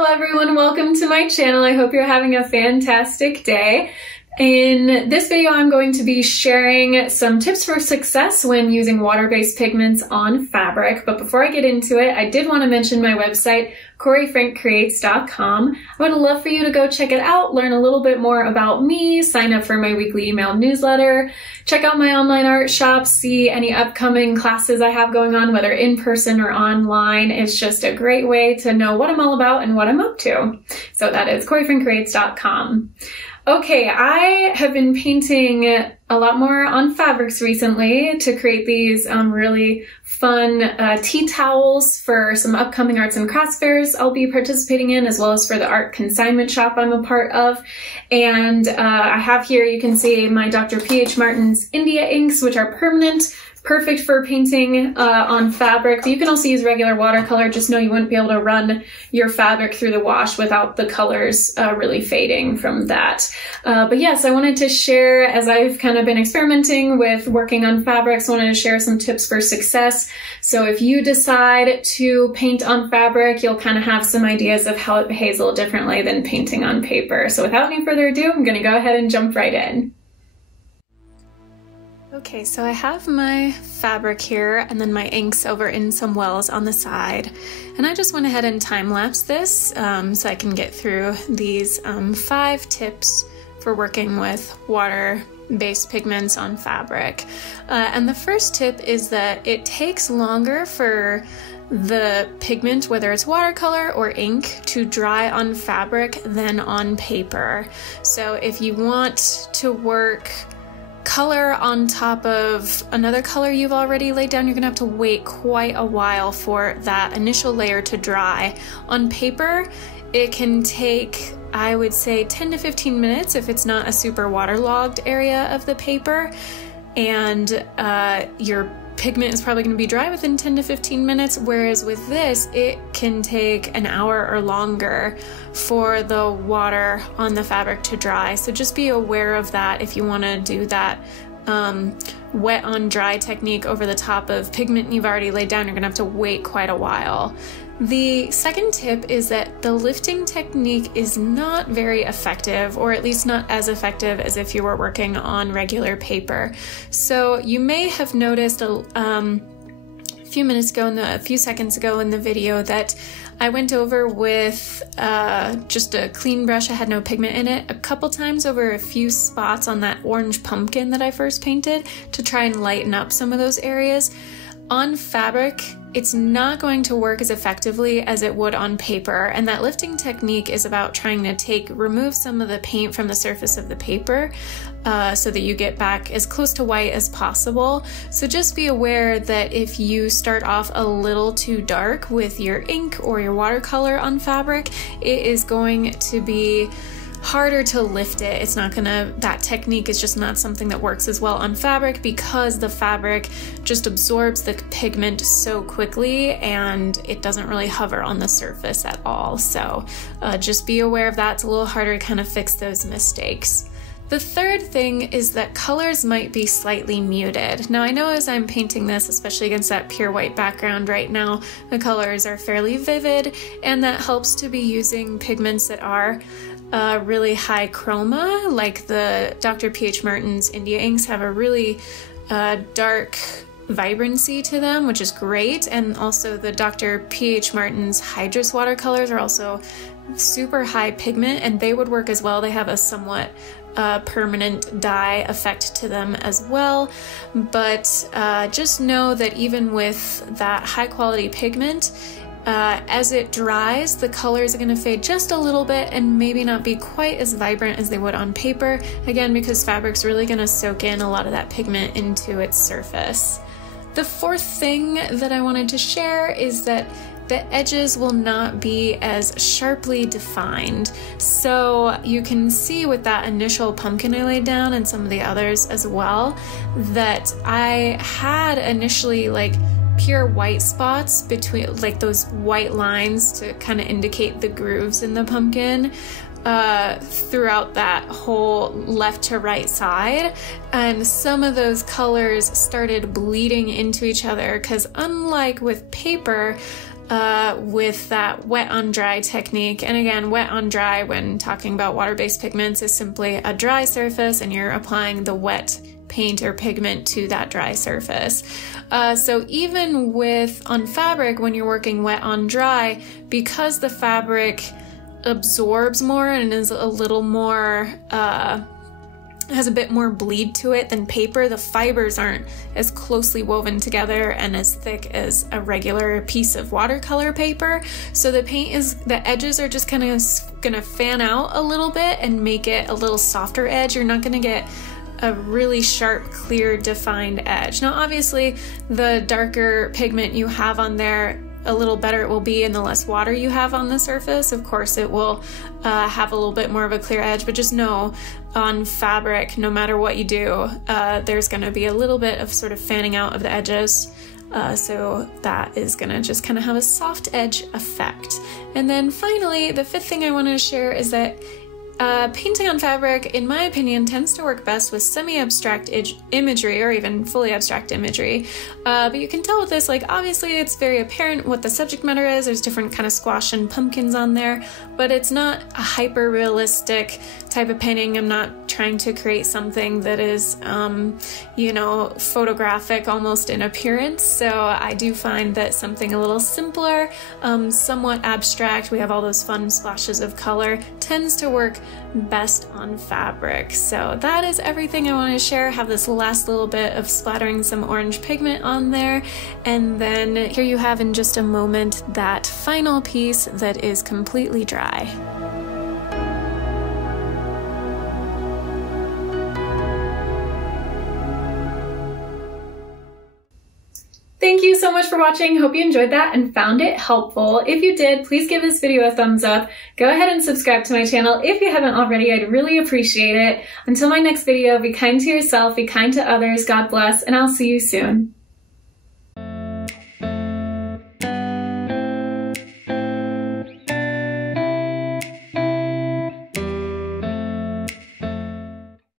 Hello everyone, welcome to my channel. I hope you're having a fantastic day. In this video, I'm going to be sharing some tips for success when using water-based pigments on fabric. But before I get into it, I did want to mention my website, CoriFrankCreates.com. I would love for you to go check it out, learn a little bit more about me, sign up for my weekly email newsletter, check out my online art shop, see any upcoming classes I have going on, whether in person or online. It's just a great way to know what I'm all about and what I'm up to. So that is CoriFrankCreates.com. Okay, I have been painting a lot more on fabrics recently to create these really fun tea towels for some upcoming arts and crafts fairs I'll be participating in, as well as for the art consignment shop I'm a part of. And I have here, you can see my Dr. P.H. Martin's India inks, which are permanent, perfect for painting on fabric. You can also use regular watercolor. Just know you wouldn't be able to run your fabric through the wash without the colors really fading from that. But yes, I wanted to share, as I've kind of been experimenting with working on fabrics, I wanted to share some tips for success. So if you decide to paint on fabric, you'll kind of have some ideas of how it behaves a little differently than painting on paper. So without any further ado, I'm going to go ahead and jump right in. Okay, so I have my fabric here and then my inks over in some wells on the side. And I just went ahead and time-lapsed this so I can get through these 5 tips for working with water-based pigments on fabric. And the first tip is that it takes longer for the pigment, whether it's watercolor or ink, to dry on fabric than on paper. So if you want to work color on top of another color you've already laid down, you're gonna have to wait quite a while for that initial layer to dry. On paper, it can take, I would say, 10 to 15 minutes if it's not a super waterlogged area of the paper, and your pigment is probably going to be dry within 10 to 15 minutes, whereas with this, it can take an hour or longer for the water on the fabric to dry. So just be aware of that if you want to do that wet on dry technique over the top of pigment you've already laid down. You're going to have to wait quite a while. The second tip is that the lifting technique is not very effective, or at least not as effective as if you were working on regular paper. So you may have noticed a few seconds ago in the video that I went over with just a clean brush. I had no pigment in it a couple times over a few spots on that orange pumpkin that I first painted to try and lighten up some of those areas. On fabric, it's not going to work as effectively as it would on paper, and that lifting technique is about trying to remove some of the paint from the surface of the paper so that you get back as close to white as possible. So just be aware that if you start off a little too dark with your ink or your watercolor on fabric, it is going to be harder to lift it. It's not gonna, that technique is just not something that works as well on fabric because the fabric just absorbs the pigment so quickly and it doesn't really hover on the surface at all. So just be aware of that. It's a little harder to kind of fix those mistakes. The third thing is that colors might be slightly muted. Now I know as I'm painting this, especially against that pure white background right now, the colors are fairly vivid, and that helps to be using pigments that are really high chroma, like the Dr. P.H. Martin's India inks have a really dark vibrancy to them, which is great. And also the Dr. P.H. Martin's Hydrus watercolors are also super high pigment, and they would work as well. They have a somewhat permanent dye effect to them as well. But just know that even with that high quality pigment, as it dries, the colors are going to fade just a little bit and maybe not be quite as vibrant as they would on paper, again because fabric's really going to soak in a lot of that pigment into its surface. The fourth thing that I wanted to share is that the edges will not be as sharply defined. So you can see with that initial pumpkin I laid down and some of the others as well, that I had initially like pure white spots between, like those white lines to kind of indicate the grooves in the pumpkin. throughout that whole left to right side, and some of those colors started bleeding into each other because unlike with paper, with that wet on dry technique, and again, wet on dry when talking about water-based pigments is simply a dry surface and you're applying the wet paint or pigment to that dry surface. So even on fabric, when you're working wet on dry, because the fabric absorbs more and is a little more has a bit more bleed to it than paper, the fibers aren't as closely woven together and as thick as a regular piece of watercolor paper. So the edges are just kind of gonna fan out a little bit and make it a little softer edge. You're not gonna get a really sharp, clear, defined edge. Now, obviously, the darker pigment you have on there, a little better it will be, and the less water you have on the surface, of course, it will have a little bit more of a clear edge. But just know, on fabric, no matter what you do, there's going to be a little bit of sort of fanning out of the edges. So that is going to just kind of have a soft edge effect. And then finally, the fifth thing I want to share is that painting on fabric, in my opinion, tends to work best with semi-abstract imagery or even fully abstract imagery. But you can tell with this, like, obviously it's very apparent what the subject matter is. There's different kind of squash and pumpkins on there, but it's not a hyper-realistic type of painting. I'm not trying to create something that is, you know, photographic almost in appearance. So I do find that something a little simpler, somewhat abstract, we have all those fun splashes of color, tends to work best on fabric. So that is everything I want to share. Have this last little bit of splattering some orange pigment on there, and then here you have in just a moment that final piece that is completely dry. Thank you so much for watching. Hope you enjoyed that and found it helpful. If you did, please give this video a thumbs up. Go ahead and subscribe to my channel if you haven't already. I'd really appreciate it. Until my next video, be kind to yourself, be kind to others, God bless, and I'll see you soon.